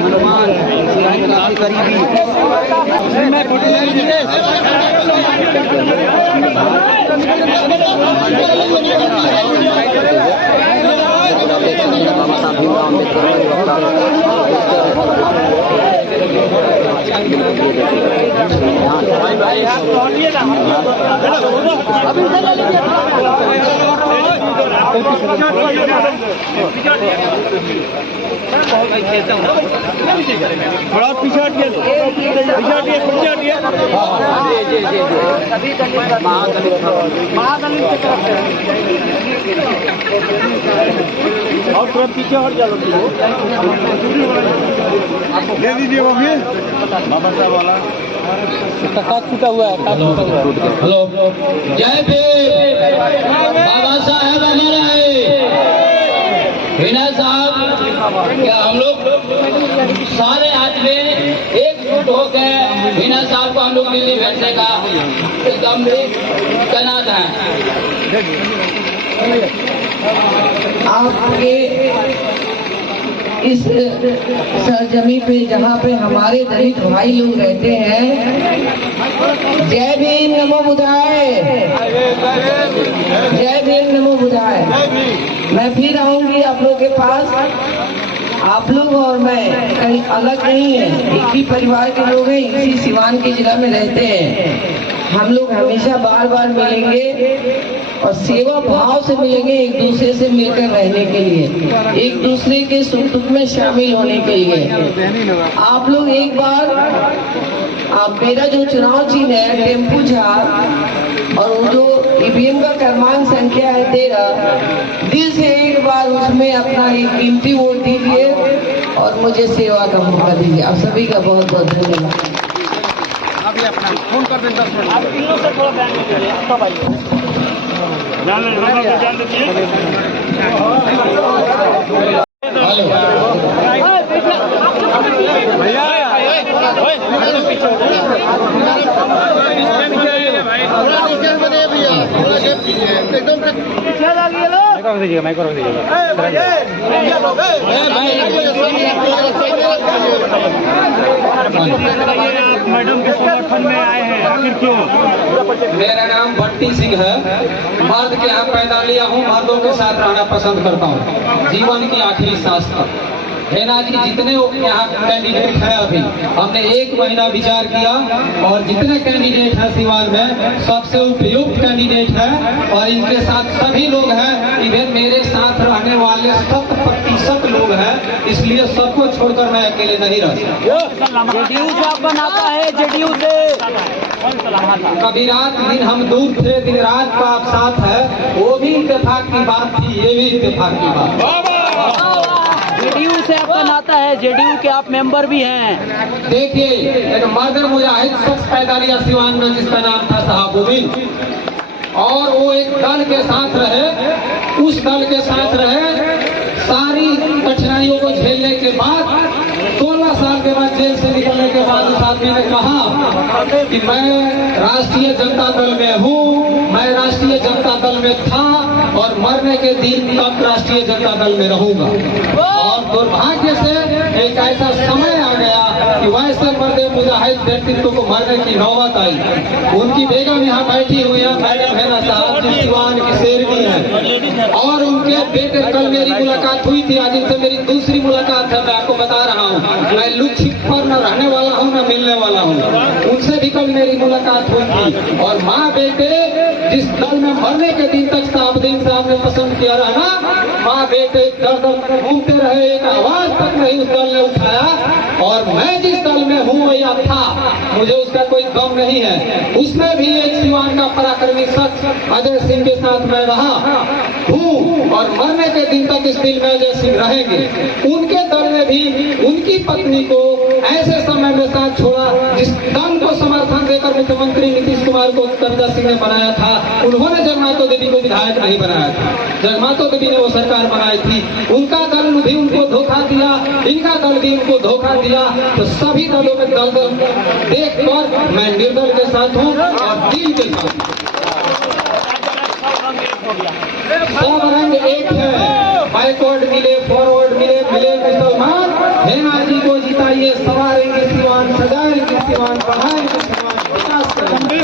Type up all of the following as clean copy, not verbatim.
हनुमान काफी करीबी बाबा साहब भीमराव थोड़ा पीछे हटिए, और थोड़ा पीछे हट जाओ, दे दीजिए मम्मी बाबा साहब वाला काट टूटा हुआ है। हेलो, जय भीम। बाबा साहब हमारा है विनय साहब, क्या हम लोग सारे आदमी एकजुट होकर विनय साहब को हम लोग दिल्ली भेजने का एकदम तैनात है। आपके इस सरजमी पे जहाँ पे हमारे दलित भाई लोग रहते हैं, जय भीम नमो बुधाय, जय भीम नमो बुधाय। मैं फिर आऊंगी आप लोग के पास। आप लोग और मैं कहीं अलग नहीं है, एक ही परिवार के लोग हैं, इसी सिवान के जिला में रहते हैं। हम लोग हमेशा बार बार मिलेंगे और सेवा भाव से मिलेंगे, एक दूसरे से मिलकर रहने के लिए, एक दूसरे के सुख दुख में शामिल होने के लिए। आप लोग एक बार मेरा जो चुनाव चिन्ह है टेम्पू झार और वो जो ईवीएम का क्रमांक संख्या है 13, दिल से एक बार उसमें अपना एक कीमती वोट दीजिए और मुझे सेवा का मौका दीजिए। आप सभी का बहुत बहुत धन्यवाद। अभी अपना फोन कर दें 10 मिनट। आप तीनों से थोड़ा ध्यान दीजिए, सब आइए। ध्यान दीजिए। भैया माइक रख दीजिएगा। मैडम के समर्थन में आए हैं, आखिर क्यों? मेरा नाम भट्टी सिंह है, मर्द के यहाँ पैदा लिया हूँ, मर्दों के साथ रहना पसंद करता हूँ जीवन की आखिरी सांस तक। हेना जी जितने यहाँ कैंडिडेट हैं अभी हमने 1 महीना विचार किया और जितने कैंडिडेट हैं सिवान में सबसे उपयुक्त कैंडिडेट है और इनके साथ सभी लोग हैं। इधर मेरे साथ रहने वाले 100% लोग हैं, इसलिए सबको छोड़कर मैं अकेले नहीं रह सकता। जेडीयू से आपका नाता है, जेडीयू से कभी रात दिन हम दूर थे, दिन रात का आप साथ है, वो भी इत्तेफाक की बात थी, ये भी इत्तेफाक की बात। जेडीयू से आपका नाता है, जेडीयू के आप मेंबर भी हैं। देखिए एक मर्द मुजाहिद शख्स पैदा लिया सिवान में जिसका नाम था शहाबुद्दीन, और वो एक दल के साथ रहे, उस दल के साथ रहे, सारी कठिनाइयों को झेलने के बाद 16 साल के बाद जेल से निकलने के बाद उस आदमी ने कहा कि मैं राष्ट्रीय जनता दल में हूँ, मैं राष्ट्रीय जनता दल में था और मरने के दिन तक राष्ट्रीय जनता दल में रहूंगा। और दुर्भाग्य से एक ऐसा समय आ गया कि वैसे मर्द मुजाहिद व्यक्तित्व को मरने की नौबत आई। उनकी बेगम यहाँ बैठी हुई है, मैडम हेना साहब जी सिवान की शेरनी है, और उनके बेटे कल मेरी मुलाकात हुई थी, आज इनसे मेरी दूसरी मुलाकात है। मैं आपको बता रहा हूँ, मैं लुच्छी पर न रहने वाला हूँ न मिलने वाला हूँ, उनसे भी कल मेरी मुलाकात हुई थी। और माँ बेटे जिस दल में मरने के दिन तक शहाबुद्दीन साहब ने पसंद किया रहना, माँ बेटे दर दर घूमते रहे, एक आवाज तक नहीं उस दल ने उठाया। और मैं जिस दल में हूँ या था, मुझे उसका कोई गम नहीं है। उसमें भी एक सिवान का पराक्रमी शख्स अजय सिंह के साथ मैं रहा हूँ और मरने के दिन तक इस दिल में अजय सिंह रहेंगे। उनके दल में भी उनकी पत्नी को ऐसे समय में साथ छोड़ा जिस दल को समर्थन देकर मुख्यमंत्री नीतीश कुमार को कविता सिंह ने बनाया था, उन्होंने जगन्नाथ देवी को विधायक नहीं बनाया था। जगन्नाथ देवी ने वो सरकार बनाई थी, उनका दल भी उनको धोखा दिया, इनका दल भी उनको धोखा दिया। तो सभी दलों में दल देख कर मैं निर्दल के साथ हूँ और दिल के साथ हूँ। सब रंग एक है, बैकवर्ड मिले, फॉरवर्ड मिले, मिले मुसलमान, हेना जी को जिताइए, सवारेंगे सिवान, सजाएंगे सिवान, बढ़ाएंगे सिवान, विकास करेंगे।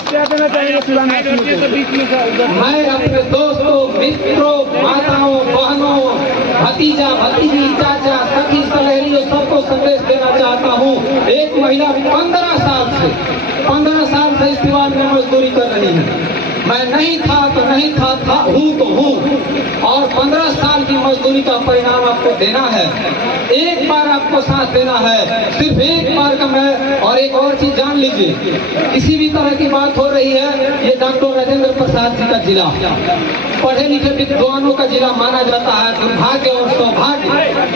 मैं अपने दोस्तों, मित्रों, माताओं, बहनों, भतीजा, भतीजी, चाचा, सखी, सहेलियों सबको संदेश देना चाहता हूँ। एक महिला 15 साल से इस दीवान में मजदूरी कर रही है। मैं नहीं था तो नहीं था, हूँ तो हूँ, और 15 साल की मजदूरी का परिणाम आपको देना है। एक बार आपको साथ देना है, सिर्फ एक बार का। मैं और एक और चीज जान लीजिए, किसी भी तरह की बात हो रही है, ये डॉक्टर राजेंद्र प्रसाद जी का जिला पढ़े लिखे विद्वानों का जिला माना जाता है। दुर्भाग्य और सौभाग्य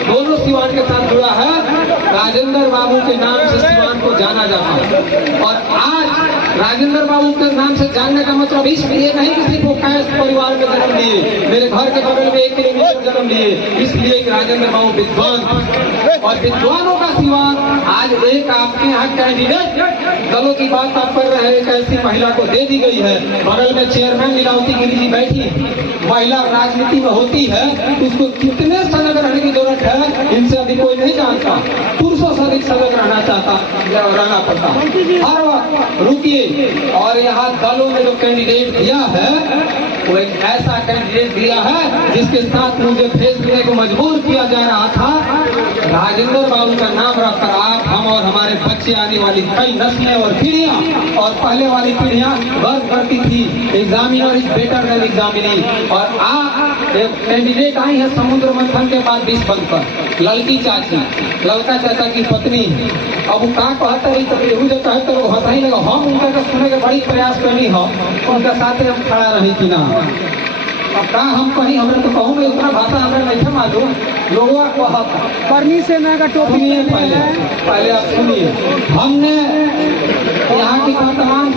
दोनों सिवान के साथ जुड़ा है। राजेंद्र बाबू के नाम से सिवान को जाना जाता है, और आज राजेंद्र बाबू के नाम से जानने का मतलब इसलिए नहीं कि सिर्फ वो कैश परिवार में जन्म लिए, मेरे घर के बगल में 1 किलोमीटर जन्म लिए, इसलिए कि राजेंद्र बाबू विद्वान, और विद्वानों का सिवान आज एक आपके यहाँ कैंडिडेट दलों की बात आप कर रहे हैं, एक ऐसी महिला को दे दी गई है। बगल में चेयरमैन लीलावती गिरी जी बैठी, महिला राजनीति में होती है, उसको कितने सजग रहने की जरूरत है, इनसे अधिक कोई नहीं जानता। पुरुषों से अधिक सजग रहना पड़ता हर वक्त। रुकिए, और यहाँ दलों ने जो कैंडिडेट दिया है, वो एक ऐसा कैंडिडेट दिया है जिसके साथ मुझे फेस देने को मजबूर किया जा रहा था। राजेंद्र बाबू का नाम रखकर आप, हम और हमारे बच्चे, आने वाली कई नस्लें और पीढ़ियां, और पहले वाली पीढ़ियां गर्व करती थी examiner is better than examinee. और आप एक कैंडिडेट आई है समुद्र मंथन के बाद 20 बनकर, लड़की चाची, लड़का चाचा की पत्नी। अब वो कहाँ कहता रही तो केहू जो कहते लोग हंसा ही लगा। हम उनका सुने के बड़ी प्रयास करनी हो, उनके साथ हम खड़ा रही कि ना। अब कहा हम कहीं हमने तो कहूँगे उतना भाषा हमें नहीं मालूम, लोगों को करनी से मैं सुनिए, पहले आप सुनिए। हमने यहाँ की वर्तमान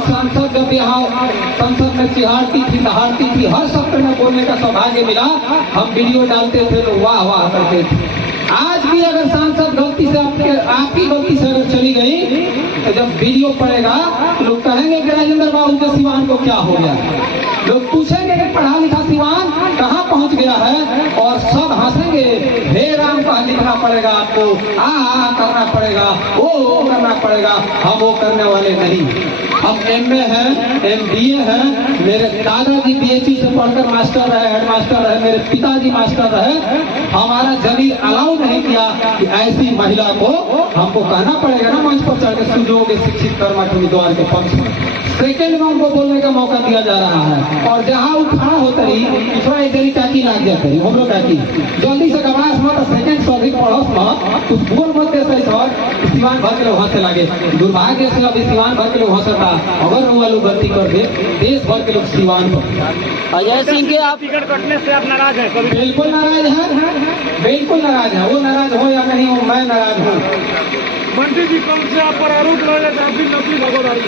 सांसद जब यहाँ संसद में चिहाड़ती थी, दहाड़ती थी, हर सत्र में बोलने का सौभाग्य मिला। हम वीडियो डालते थे, लोग वाह वाह करते थे। आज भी अगर सांसद गलती से आपकी गलती से अगर चली गई, तो जब वीडियो पड़ेगा तो लोग कहेंगे कि राजेंद्र बाबू के सिवान को क्या हो गया। लोग पूछेंगे कि पढ़ा लिखा सिवान कहाँ पहुँच गया है, और सब हंसेंगे। हे राम का लिखना पड़ेगा आपको, आ करना पड़ेगा, वो करना पड़ेगा। हम वो करने वाले नहीं। हम MA हैं, MBA हैं। मेरे दादाजी PhD से पढ़कर मास्टर रहे, हेडमास्टर रहे, मेरे पिताजी मास्टर रहे। हमारा जमीन अलाउ नहीं किया कि ऐसी महिला को हमको कहना पड़ेगा ना मंच पर चढ़कर सुजोगे शिक्षित कर्मठ उम्मीदवार के पक्ष में। सेकेंड में उनको बोलने का मौका दिया जा रहा है, और जहाँ वो खड़ा होता रही थोड़ा एक देरी टाकी लाग जाता है। हम लोग टाकी जल्दी से गवास मत, सेकेंड से अधिक पढ़ोस मत, कुछ बोल मत के सही सर सिवान भर के लोग हंसे लगे। दुर्भाग्य से अभी सिवान भर के लोग हंसता। अगर वो लोग गलती कर दे, देश भर के लोग सिवान पर। अजय सिंह के आप टिकट कटने से आप नाराज हैं? बिल्कुल नाराज है, बिल्कुल नाराज है। वो नाराज हो या नहीं हो, मैं नाराज हूँ। मंत्री जी कल से आप पर आरोप लगा था, आपकी नकली भगोदारी।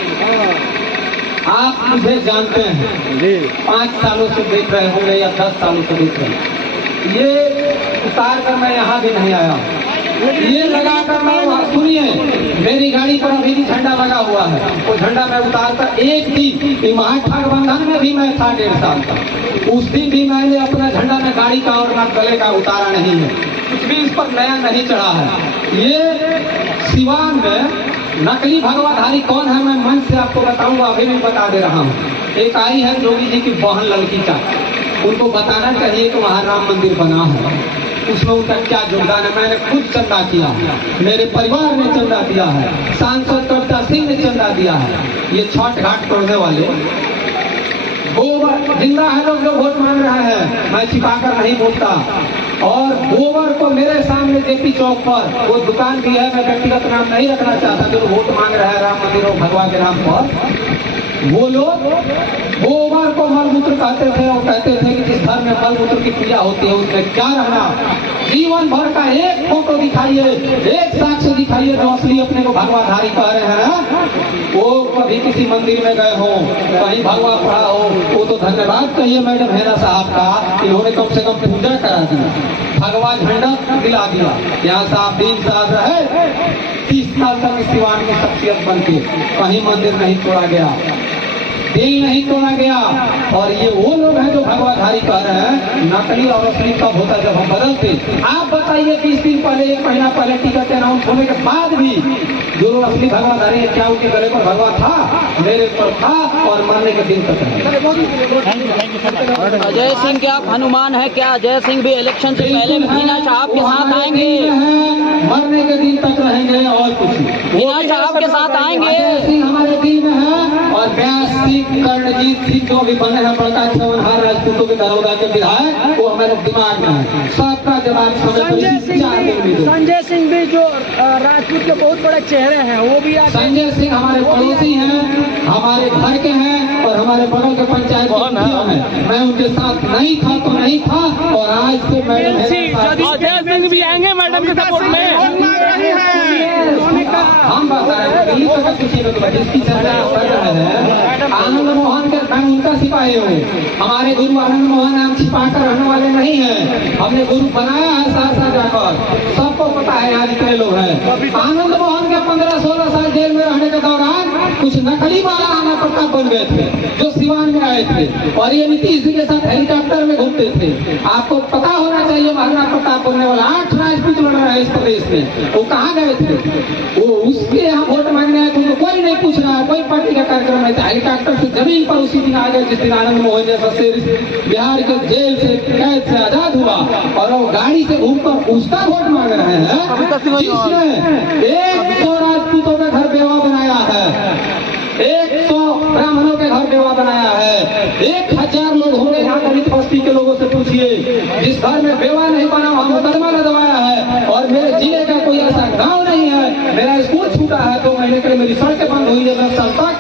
आप मुझे जानते हैं, 5 सालों से देख रहे होंगे या 10 सालों से देख रहे हैं। ये उतार कर मैं यहाँ भी नहीं आया, ये लगा कर मैं वहाँ, सुनिए, मेरी गाड़ी पर अभी भी झंडा लगा हुआ है। वो झंडा मैं उतारकर एक दिन महागठबंधन में भी मैं था 1.5 साल का, उस दिन भी मैंने अपना झंडा में गाड़ी का और ना गले का उतारा नहीं है। कुछ भी इस पर नया नहीं चढ़ा है। ये सिवान में नकली भगवाधारी कौन है, मैं मन से आपको बताऊंगा, अभी भी बता दे रहा हूँ। एक आई है जोगी जी की बहन लड़की का, उनको बताना चाहिए कि वहाँ राम मंदिर बना है, उसमें उनका क्या योगदान है। मैंने खुद चंदा किया, मेरे परिवार ने चंदा दिया है, सांसद कविता सिंह ने चंदा दिया है। ये छठ घाट तोड़ने वाले गोबर जिंदा है, लोग जो वोट मांग रहे हैं, मैं छिपाकर नहीं बोलता। और गोबर को मेरे सामने जेपी चौक पर वो दुकान भी है, मैं व्यक्तिगत नाम नहीं रखना चाहता, जो वोट मांग रहा है राम मंदिर और भगवान के नाम पर, वो लोग गोबर को मलमूत्र कहते थे और कहते थे कि जिस धर्म में मलमूत्र की पूजा होती है उसमें क्या रहना, जीवन भर का एक फोटो दिखाइए, एक साक्ष्य दिखाइए जो असली अपने को भगवाधारी कह रहे हैं। वो कभी किसी मंदिर में गए हो, कहीं भगवा पढ़ा हो, वो तो धन्यवाद कहिए मैडम हेना साहब का, इन्होंने कम से कम पूजा करा दी, भगवा झंडा दिला दिया। यहाँ साहब दिन साहब रहे 30 साल तक सिवान की शख्सियत बन के, कहीं मंदिर नहीं तोड़ा गया, दिल नहीं तोड़ा गया। और ये वो लोग हैं जो भगवाधारी कह रहे हैं। नकली और असली कब होता है? जब हम बदलते। आप बताइए 20 दिन पहले, 1 महीना पहले टिकट अनाउंस होने के बाद भी जो लोग असली भगवाधारी है, क्या उनके गले पर भगवा था? मेरे पर था और मरने के दिन तक है। अजय सिंह क्या हनुमान है क्या? अजय सिंह भी इलेक्शन से पहले मीना साहब के साथ आएंगे, मरने के दिन तक रहेंगे और कुछ मीना साहब के साथ आएंगे। अजय सिंह हमारे दिल में है और व्यास सिंह, कर्णजीत सिंह जो भी बने हैं बड़का चौहान राजपूतों के दरोगा के विधायक, वो हमारे दिमाग में है। सबका जवाब संजय सिंह भी जो राजपूत के बहुत बड़े चेहरे हैं, वो भी संजय सिंह हमारे पड़ोसी हैं, हमारे घर के हैं और हमारे बगल के पंचायत हैं। मैं उनके साथ नहीं था तो नहीं था और आज से मैडम अजय सिंह भी आएंगे मैडम के सपोर्ट में। हम बता रहे हैं जिसकी चर्चा कर रहे हैं, आनंद मोहन के, मैं उनका सिपाही हूँ। हमारे गुरु आनंद मोहन हम छिपा कर रहने वाले नहीं हैं, हमने गुरु बनाया है सहरसा जाकर, सबको पता है यहाँ जितने लोग हैं। आनंद मोहन के 15-16 साल जेल में रहने के दौरान कुछ नकली वाला आना प्रताप बन गए थे जो सिवान में आए थे और ये नीतीश जी के साथ हेलीकॉप्टर में घूमते थे। आपको पता होना चाहिए महाराणा प्रताप बनने वाला 8 राजपूत लड़ रहे हैं इस प्रदेश में, वो कहाँ गए थे? वो उसके यहाँ वोट मांगने आए थे, उनको कोई नहीं पूछ रहा है, कोई पार्टी का कार्यक्रम नहीं था। हेलीकॉप्टर से जमीन पर उसी दिन आ गए जिस दिन आनंद मोहन जैसा शेर बिहार के जेल से कैद से आजाद हुआ और वो गाड़ी से घूमकर उसका वोट मांग रहे हैं जिसने 100 राजपूतों का घर बेवा बनाया है, 100 ब्राह्मणों के घर बेवा बनाया है, 1000 लोग होंगे यहाँ दलित बस्ती के लोगों से पूछिए, जिस घर में बेवा नहीं बना वहाँ मुकदमा लगवाया है। और मेरे जिले का कोई ऐसा गांव नहीं है, मेरा स्कूल छूटा है 2 महीने के लिए, मेरी सड़कें बंद हुई है 10 साल तक,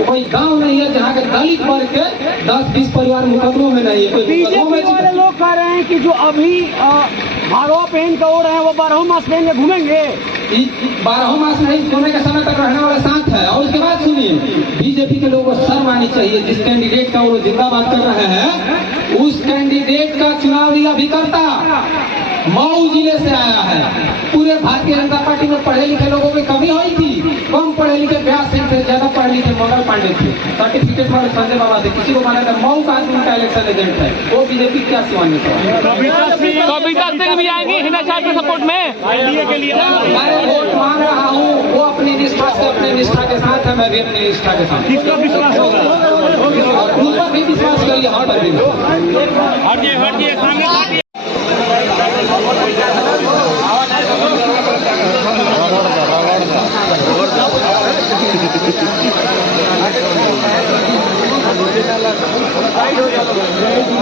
कोई गांव नहीं है जहाँ के दलित वर्ग के 10-20 परिवार मुकदमों में नहीं है। बीजेपी वाले लोग कह रहे हैं कि जो अभी भागवा पहन के ओढ़ रहे हैं वो 12 मास पहन के घूमेंगे। 12 मास नहीं, सोने के समय तक रहने वाला साथ है। और उसके बाद सुनिए, बीजेपी के लोगों को शर्म आनी चाहिए, जिस कैंडिडेट का वो जिंदाबाद कर रहे हैं उस कैंडिडेट का चुनावी अभिकर्ता मऊ जिले से आया है। पूरे भारतीय जनता पार्टी में पढ़े लिखे लोगों में कमी हुई थी, कम पढ़े लिखे व्यास सिंह थे, ज्यादा पढ़े लिखे मंगल पांडे थे, सर्टिफिकेट वाले संजय बाबा थे, किसी को माना था मऊ का आदमी उनका इलेक्शन एजेंट है। वो बीजेपी क्या सिवान में कविता सिंह भी आएंगे हिना साहब के सपोर्ट में। मैं वोट मांग रहा हूँ, वो अपनी निष्ठा से, अपने निष्ठा के साथ है, मैं भी अपनी निष्ठा के साथ। किसका विश्वास होगा? और खुद पर भी विश्वास करिए। हटिए सामने Right,